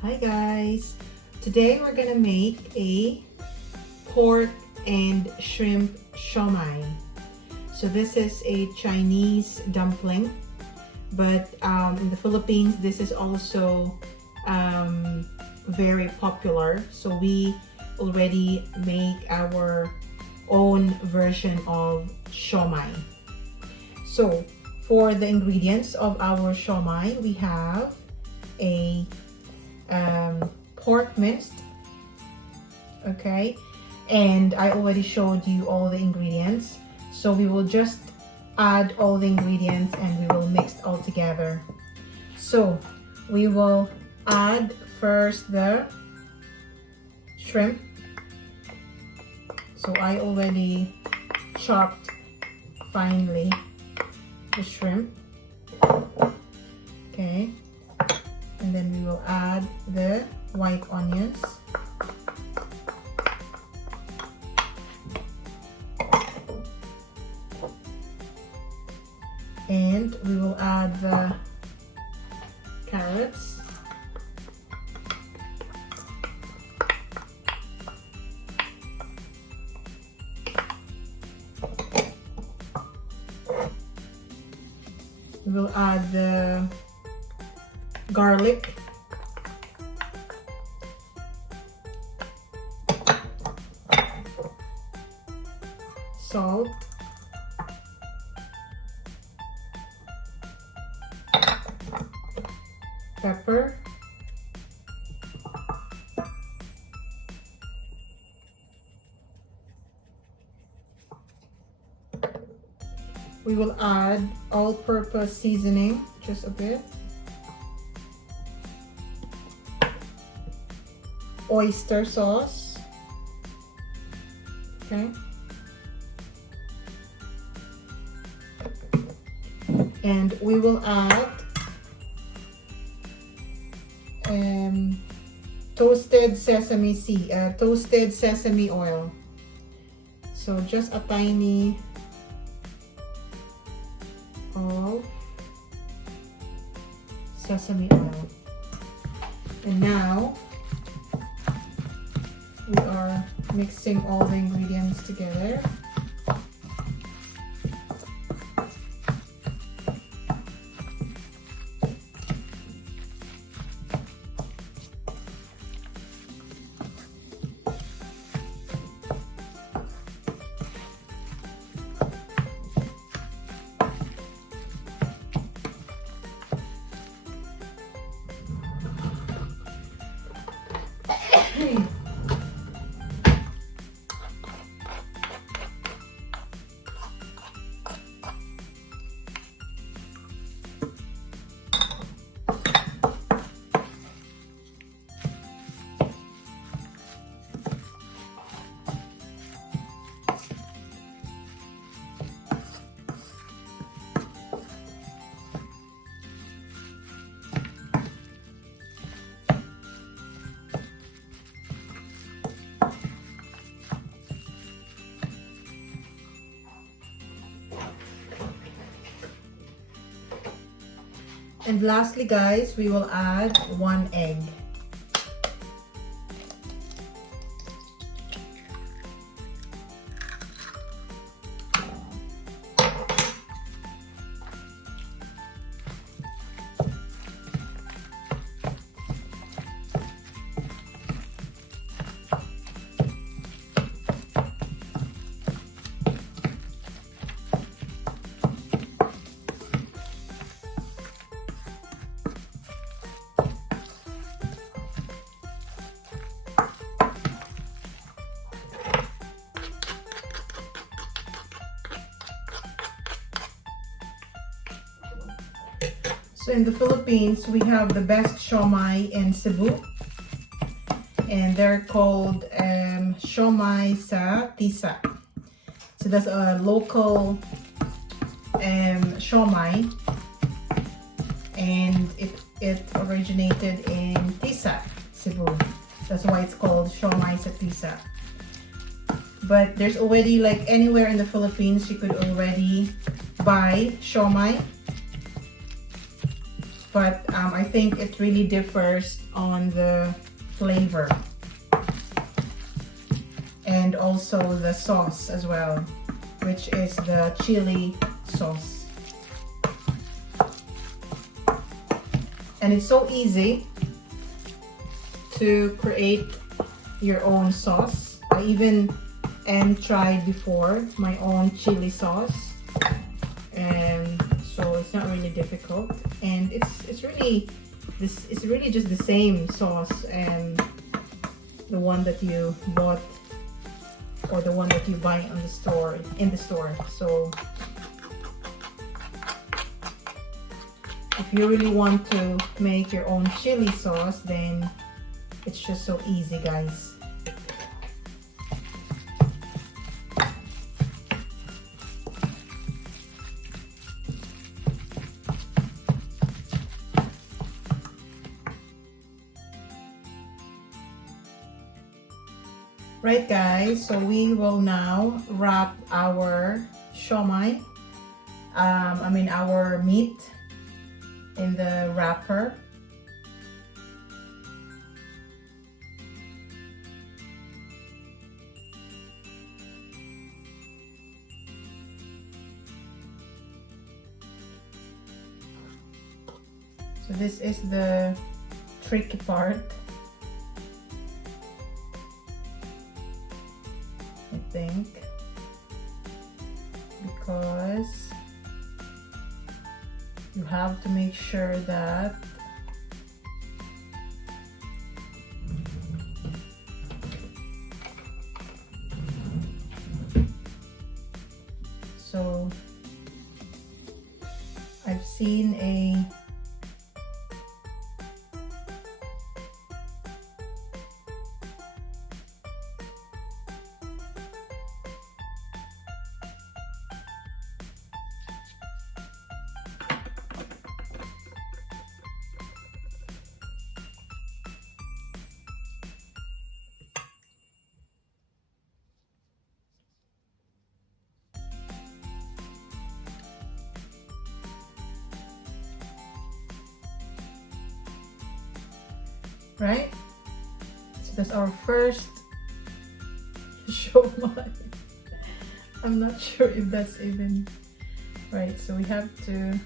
Hi guys! Today we're gonna make a pork and shrimp siomai. So this is a Chinese dumpling, but in the Philippines this is also very popular. So we already make our own version of siomai. So for the ingredients of our siomai, we have a pork minced, okay, and I already showed you all the ingredients, so we will just add all the ingredients and we will mix it all together. So we will add first the shrimp. So I already chopped finely the shrimp, okay. And then we will add the white onions. And we will add the carrots. We will add the garlic, salt, pepper, we will add all-purpose seasoning, just a bit, oyster sauce, okay, and we will add toasted sesame oil. So just a tiny of sesame oil. And now we are mixing all the ingredients together. And lastly, guys, we will add 1 egg. So in the Philippines, we have the best siomai in Cebu, and they're called siomai sa tisa. So that's a local siomai, and it originated in Tisa, Cebu. That's why it's called siomai sa tisa. But there's already, like, anywhere in the Philippines you could already buy siomai. but I think it really differs on the flavor and also the sauce as well, which is the chili sauce. And it's so easy to create your own sauce. I even tried before my own chili sauce, and so it's not really difficult, and it's really just the same sauce and the one that you bought or the one that you buy on the store in the store. So if you really want to make your own chili sauce, then it's just so easy, guys. Right, guys, so we will now wrap our siomai, our meat in the wrapper. So this is the tricky part, I think, because you have to make sure that so I've seen a right? So that's our first siomai. I'm not sure if that's even right. So we have to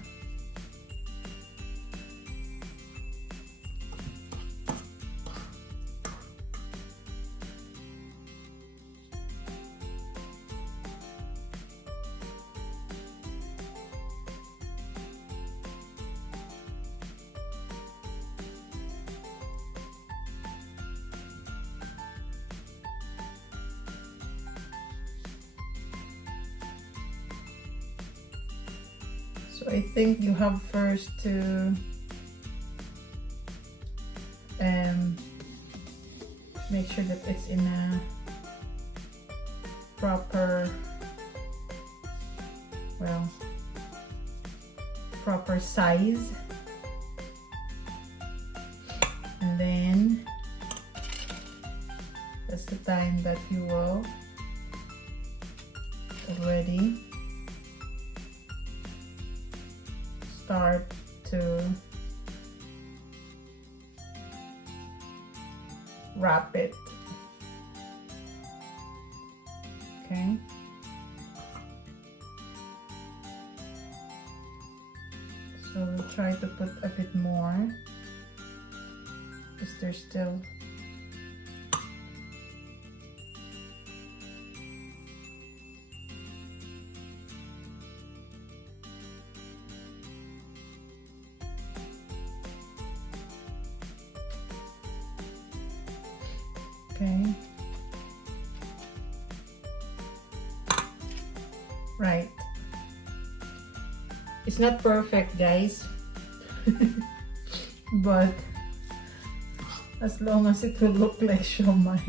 So I think you have first to make sure that it's in a proper, well, proper size, and then that's the time that you will already start to wrap it. Okay. So we'll try to put a bit more because there's still okay. Right. It's not perfect, guys. But as long as it will look like siomai.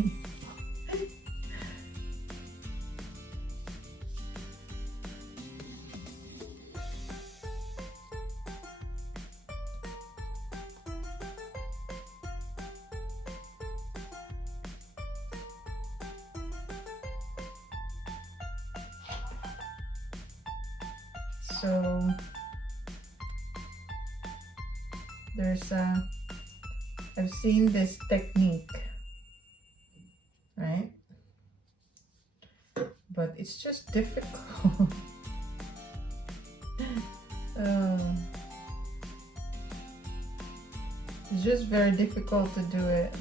So I've seen this technique, right? But it's just difficult. It's just very difficult to do it,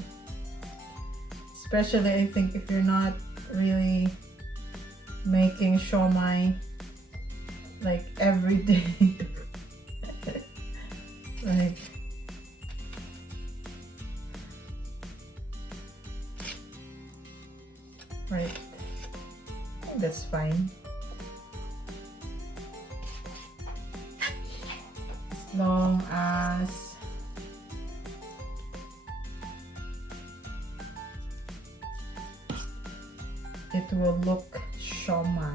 especially I think if you're not really making siomai like every day. Like, right, I think that's fine. As long as it will look siomai.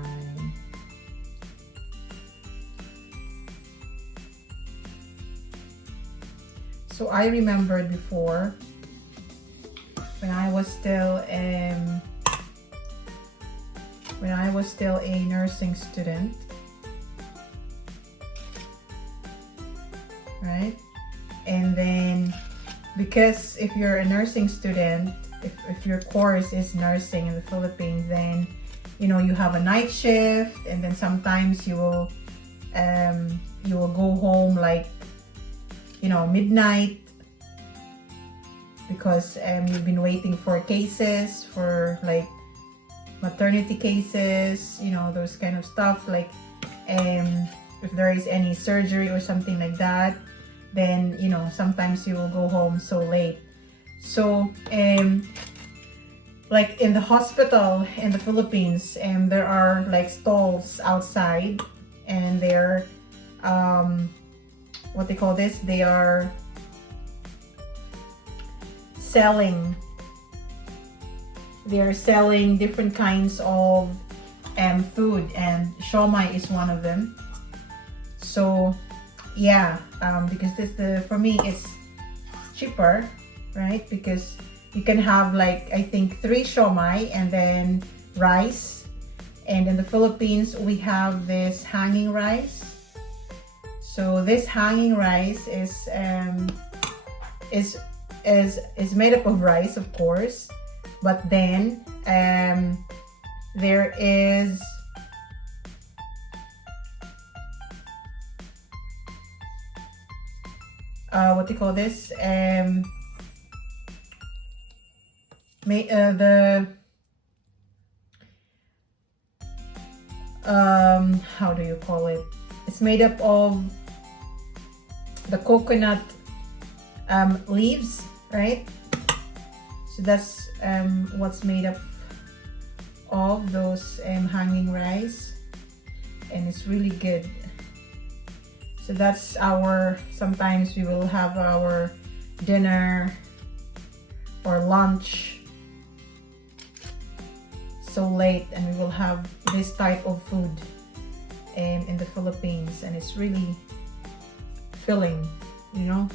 So I remembered before when I was still a nursing student, right? And then because if you're a nursing student, if your course is nursing in the Philippines, then you know you have a night shift, and then sometimes you will go home like, you know, midnight, because you've been waiting for cases, for like maternity cases, you know, those kind of stuff, like if there is any surgery or something like that, then you know sometimes you will go home so late. So like in the hospital in the Philippines, there are like stalls outside, and they're what they call this, they are selling different kinds of food, and siomai is one of them. So yeah, because for me it's cheaper, right? Because you can have like I think 3 siomai and then rice, and in the Philippines we have this hanging rice. So this hanging rice is made up of rice, of course, but then there is what do you call this? How do you call it? It's made up of the coconut leaves, right? So that's what's made up of those hanging rice, and it's really good. So that's sometimes we will have our dinner or lunch so late, and we will have this type of food in the Philippines, and it's really filling, you know.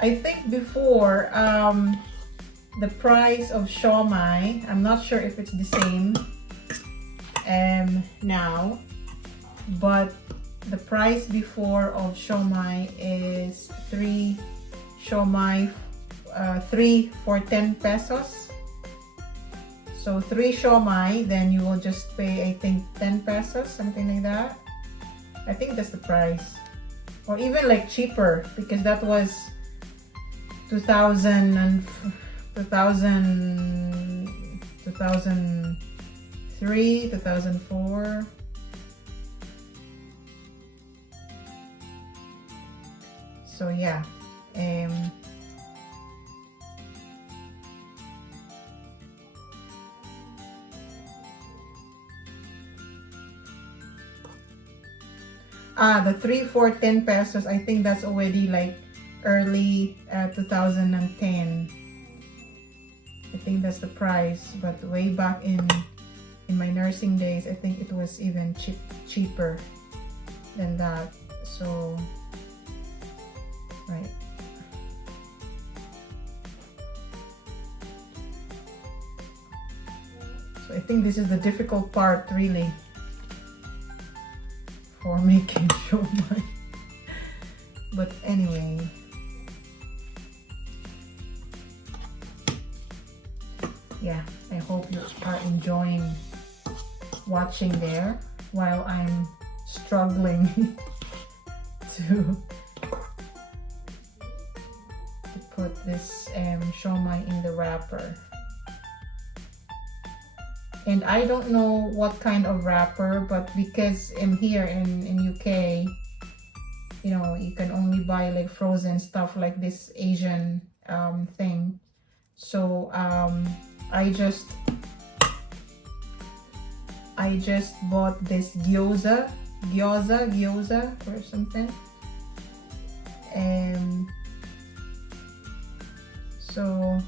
I think before the price of siomai, I'm not sure if it's the same now, but the price before of siomai is 3 siomai, 3 for 10 pesos. So 3 siomai, then you will just pay, I think, 10 pesos, something like that. I think that's the price, or even like cheaper, because that was 2003, 2004. So yeah, the 3 for 10 pesos, I think that's already like early 2010. I think that's the price, but way back in my nursing days, I think it was even cheaper than that. So right. So I think this is the difficult part, really, before making siomai. But anyway, yeah, I hope you are enjoying watching there while I'm struggling to put this siomai in the wrapper. And I don't know what kind of wrapper, but because I'm here in UK, you know, you can only buy like frozen stuff like this Asian thing. So I just bought this gyoza or something, and so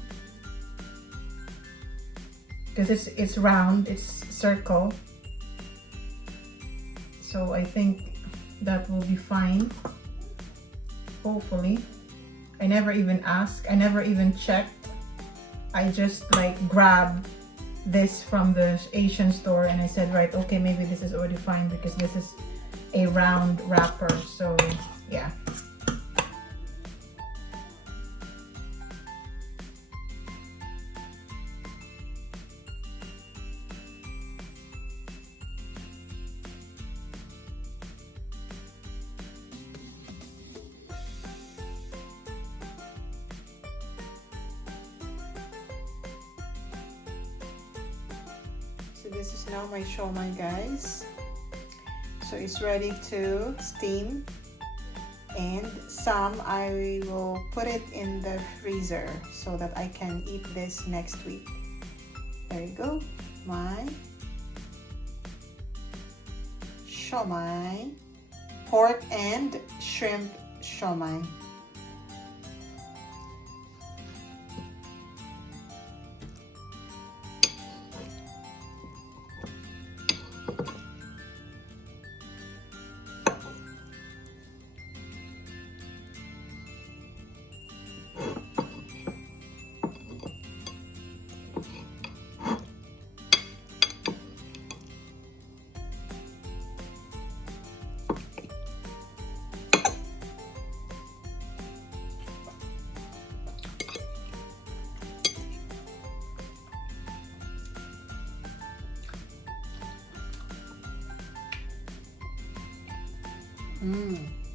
because it's round, it's circle, so I think that will be fine, hopefully. I never even asked, I never even checked. I just like grabbed this from the Asian store and I said, right, okay, maybe this is already fine because this is a round wrapper. So yeah. So this is now my siomai, guys. So it's ready to steam, and some I will put it in the freezer so that I can eat this next week. There you go, my siomai, pork and shrimp siomai.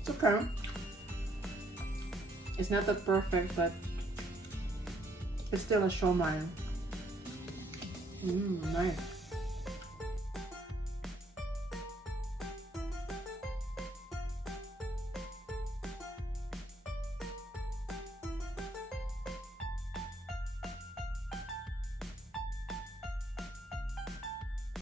It's okay. It's not that perfect, but it's still a siomai. Nice.